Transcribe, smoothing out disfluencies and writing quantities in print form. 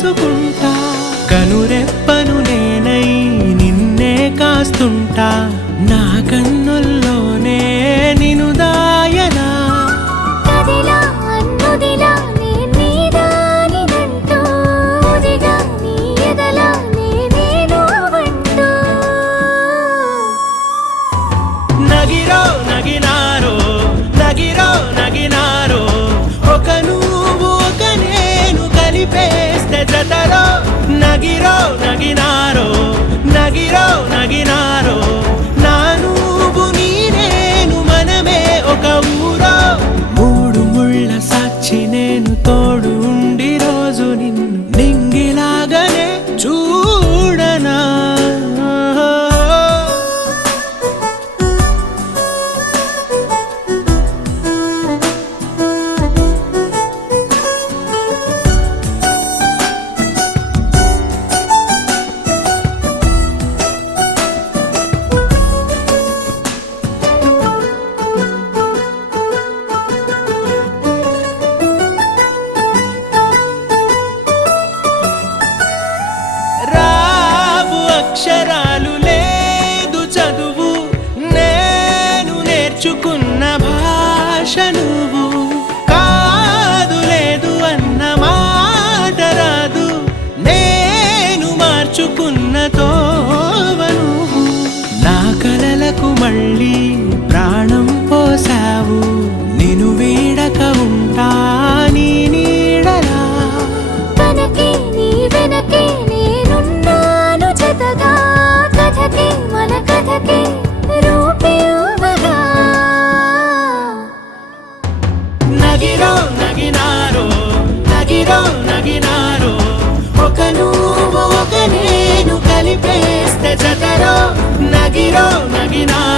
చూసుకుంటా కనురెప్పను నేనై నిన్నే కాస్తుంటా నా కన్నుల్లోనే నిను దాయనా కదిలా అన్నుదిలా నేనేదానినంటూ ఉదిగా నీ ఎదలా నేనేను అంటూ నగిరో నగినారో నగిరో నగినారో ఒక నువ్వు ఒక నేను కలిపేస్తే జతలో నగిరో నగినారో నగిరో నగినారో నా నువ్వు నీ నేను మనమే ఒక ఊరో మూడు ముళ్ళ సాక్షి నేను తోడు ఉండి రోజు నిన్ను నింగిలాగానే చూడనా రావు అక్షరాలు లేదు చదువు నేను నేర్చుకున్న భాష నువ్వు కాదు లేదు అన్న మాట రాదు నేను మార్చుకున్న తోవ నువ్వు నా కలలకు మళ్ళీ ప్రాణం పోసావు నిన్ను వీడక ఉంటా నీ నీడలా కనకే నీ వెనకే నేనున్నాను జతగా కథకే మన కథకే రూపివ్వగా నగిరో నగినారో నగిరో నగినారో ఒక నువ్వు ఒక నేను కలిపేస్తే జతలో నగిరో నగినారో